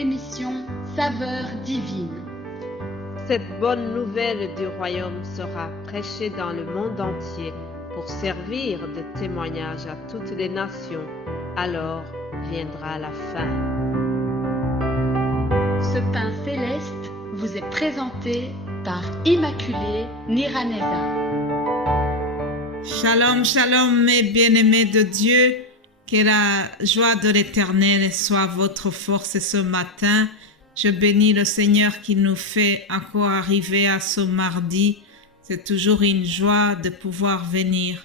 l'émission Saveurs divines. Cette bonne nouvelle du royaume sera prêchée dans le monde entier pour servir de témoignage à toutes les nations. Alors viendra la fin. Ce pain céleste vous est présenté par Immaculée Niraneza. Shalom, shalom, mes bien-aimés de Dieu. Que la joie de l'Éternel soit votre force ce matin. Je bénis le Seigneur qui nous fait encore arriver à ce mardi. C'est toujours une joie de pouvoir venir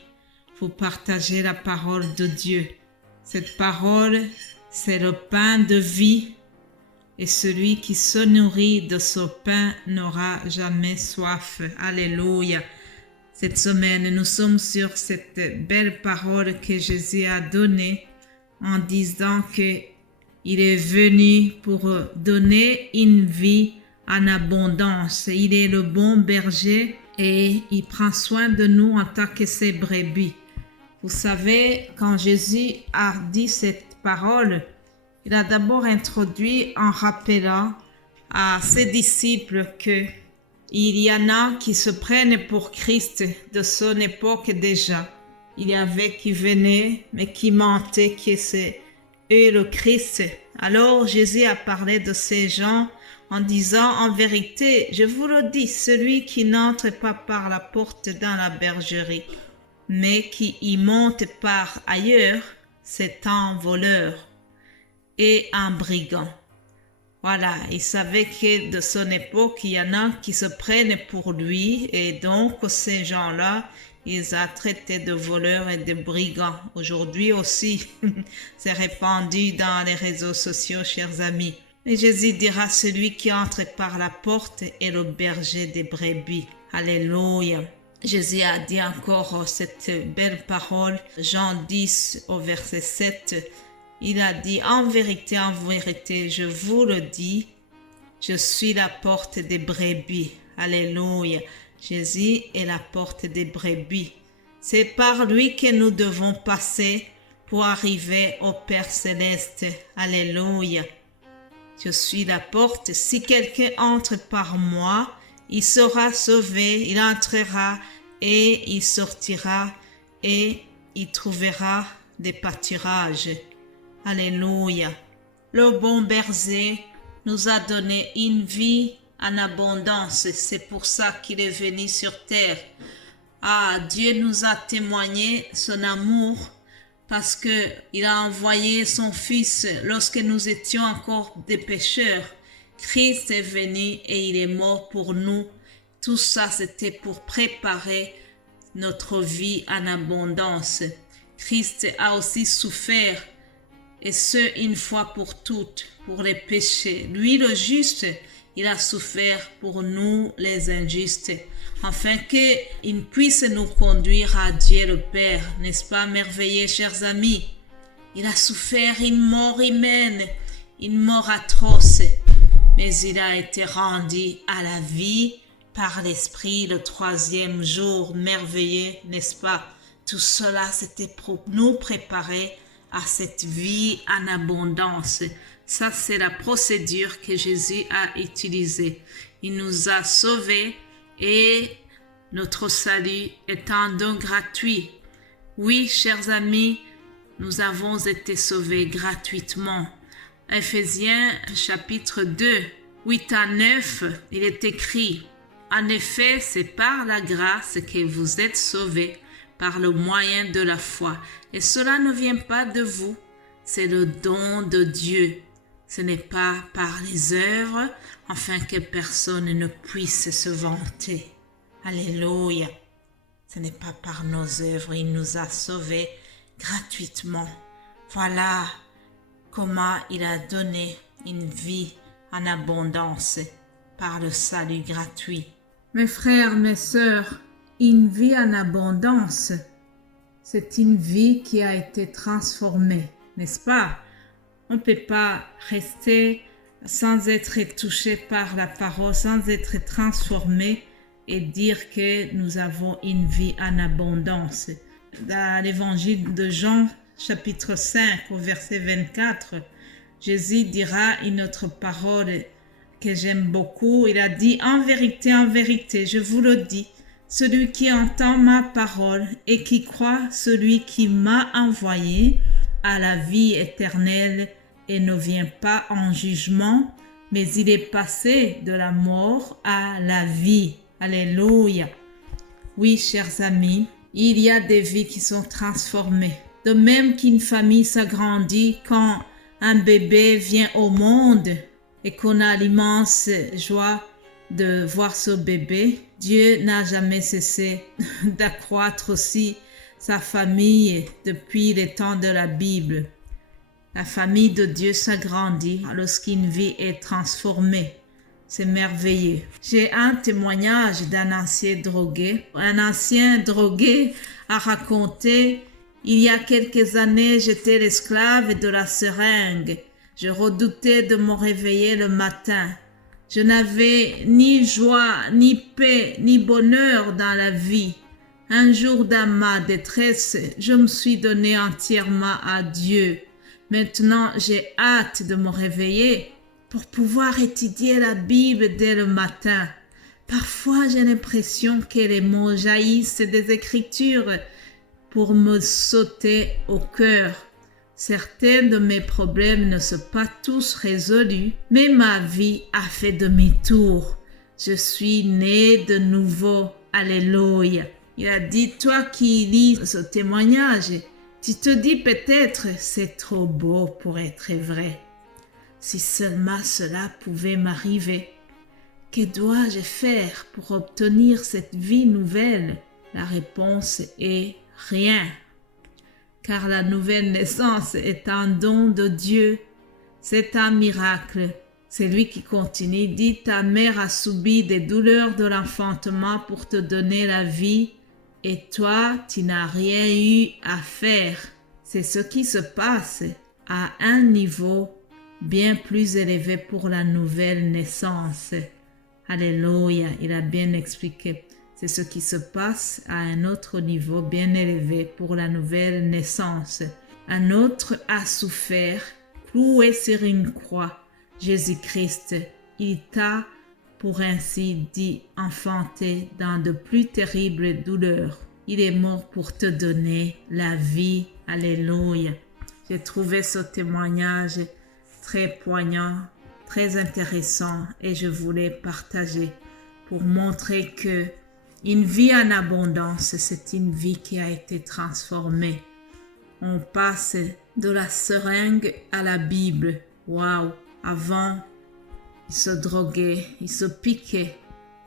vous partager la parole de Dieu. Cette parole, c'est le pain de vie. Et celui qui se nourrit de ce pain n'aura jamais soif. Alléluia. Cette semaine, nous sommes sur cette belle parole que Jésus a donnée en disant que il est venu pour donner une vie en abondance. Il est le bon berger et il prend soin de nous en tant que ses brebis. Vous savez, quand Jésus a dit cette parole, il a d'abord introduit en rappelant à ses disciples que il y en a qui se prennent pour Christ de son époque déjà. Il y avait qui venaient, mais qui mentaient que c'est eux le Christ. Alors Jésus a parlé de ces gens en disant, en vérité, je vous le dis, celui qui n'entre pas par la porte dans la bergerie, mais qui y monte par ailleurs, c'est un voleur et un brigand. Voilà, il savait que de son époque, il y en a qui se prennent pour lui et donc ces gens-là, ils ont traité de voleurs et de brigands. Aujourd'hui aussi, c'est répandu dans les réseaux sociaux, chers amis. Et Jésus dira, celui qui entre par la porte est le berger des brebis. Alléluia. Jésus a dit encore cette belle parole, Jean 10 au verset 7, il a dit, en vérité, je vous le dis, je suis la porte des brebis. Alléluia. Jésus est la porte des brebis. C'est par lui que nous devons passer pour arriver au Père Céleste. Alléluia. Je suis la porte. Si quelqu'un entre par moi, il sera sauvé, il entrera et il sortira et il trouvera des pâturages. Alléluia. Le bon berger nous a donné une vie en abondance. C'est pour ça qu'il est venu sur terre. Dieu nous a témoigné son amour parce que il a envoyé son Fils lorsque nous étions encore des pécheurs. Christ est venu et il est mort pour nous. Tout ça, c'était pour préparer notre vie en abondance. Christ a aussi souffert, et ce, une fois pour toutes, pour les péchés. Lui, le juste, il a souffert pour nous, les injustes, afin qu'il puisse nous conduire à Dieu le Père. N'est-ce pas merveilleux, chers amis? Il a souffert une mort humaine, une mort atroce, mais il a été rendu à la vie par l'Esprit le troisième jour. Merveilleux, n'est-ce pas? Tout cela, c'était pour nous préparer à cette vie en abondance. Ça, c'est la procédure que Jésus a utilisée. Il nous a sauvés et notre salut est un don gratuit. Oui, chers amis, nous avons été sauvés gratuitement. Éphésiens chapitre 2, 8 à 9, il est écrit, « En effet, c'est par la grâce que vous êtes sauvés, par le moyen de la foi. Et cela ne vient pas de vous, c'est le don de Dieu. Ce n'est pas par les œuvres, afin que personne ne puisse se vanter. » Alléluia. Ce n'est pas par nos œuvres, il nous a sauvés gratuitement. Voilà comment il a donné une vie en abondance par le salut gratuit. Mes frères, mes sœurs, une vie en abondance, c'est une vie qui a été transformée, n'est-ce pas? On ne peut pas rester sans être touché par la parole, sans être transformé et dire que nous avons une vie en abondance. Dans l'évangile de Jean, chapitre 5, au verset 24, Jésus dira une autre parole que j'aime beaucoup. Il a dit, en vérité, je vous le dis, celui qui entend ma parole et qui croit celui qui m'a envoyé a la vie éternelle et ne vient pas en jugement, mais il est passé de la mort à la vie. Alléluia. Oui, chers amis, il y a des vies qui sont transformées. De même qu'une famille s'agrandit quand un bébé vient au monde et qu'on a l'immense joie de voir ce bébé, Dieu n'a jamais cessé d'accroître aussi sa famille depuis les temps de la Bible. La famille de Dieu s'agrandit lorsqu'une vie est transformée. C'est merveilleux. J'ai un témoignage d'un ancien drogué. Un ancien drogué a raconté: il y a quelques années, j'étais l'esclave de la seringue. Je redoutais de me réveiller le matin. Je n'avais ni joie, ni paix, ni bonheur dans la vie. Un jour dans ma détresse, je me suis donné entièrement à Dieu. Maintenant, j'ai hâte de me réveiller pour pouvoir étudier la Bible dès le matin. Parfois, j'ai l'impression que les mots jaillissent des Écritures pour me sauter au cœur. Certains de mes problèmes ne sont pas tous résolus, mais ma vie a fait demi-tour. Je suis né de nouveau. Alléluia. Il a dit, toi qui lis ce témoignage, tu te dis peut-être, c'est trop beau pour être vrai. Si seulement cela pouvait m'arriver. Que dois-je faire pour obtenir cette vie nouvelle? La réponse est rien. Car la nouvelle naissance est un don de Dieu. C'est un miracle. Celui qui continue dit, ta mère a subi des douleurs de l'enfantement pour te donner la vie, et toi, tu n'as rien eu à faire. C'est ce qui se passe à un niveau bien plus élevé pour la nouvelle naissance. Alléluia, il a bien expliqué. C'est ce qui se passe à un autre niveau bien élevé pour la nouvelle naissance. Un autre a souffert, cloué sur une croix. Jésus-Christ, il t'a, pour ainsi dire, enfanté dans de plus terribles douleurs. Il est mort pour te donner la vie. Alléluia. J'ai trouvé ce témoignage très poignant, très intéressant et je voulais partager pour montrer que une vie en abondance, c'est une vie qui a été transformée. On passe de la seringue à la Bible. Waouh! Avant, il se droguait, il se piquait.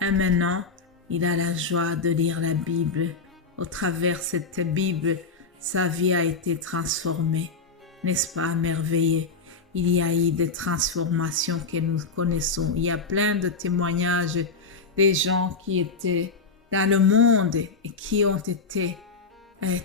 Et maintenant, il a la joie de lire la Bible. Au travers de cette Bible, sa vie a été transformée. N'est-ce pas merveilleux? Il y a eu des transformations que nous connaissons. Il y a plein de témoignages des gens qui étaient dans le monde et qui ont été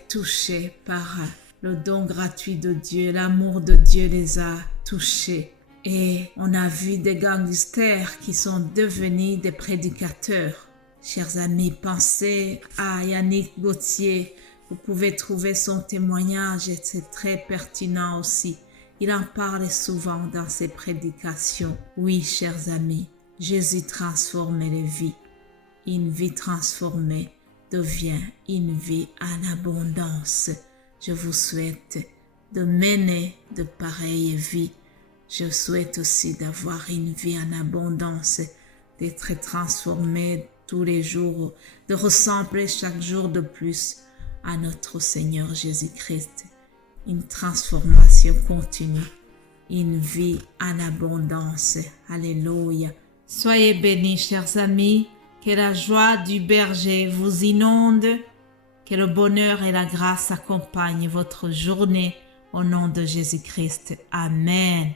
touchés par le don gratuit de Dieu. L'amour de Dieu les a touchés. Et on a vu des gangsters qui sont devenus des prédicateurs. Chers amis, pensez à Yannick Gauthier. Vous pouvez trouver son témoignage et c'est très pertinent aussi. Il en parle souvent dans ses prédications. Oui, chers amis, Jésus transforme les vies. Une vie transformée devient une vie en abondance. Je vous souhaite de mener de pareilles vies. Je souhaite aussi d'avoir une vie en abondance, d'être transformé tous les jours, de ressembler chaque jour de plus à notre Seigneur Jésus-Christ. Une transformation continue, une vie en abondance. Alléluia. Soyez bénis, chers amis, que la joie du berger vous inonde, que le bonheur et la grâce accompagnent votre journée au nom de Jésus-Christ. Amen.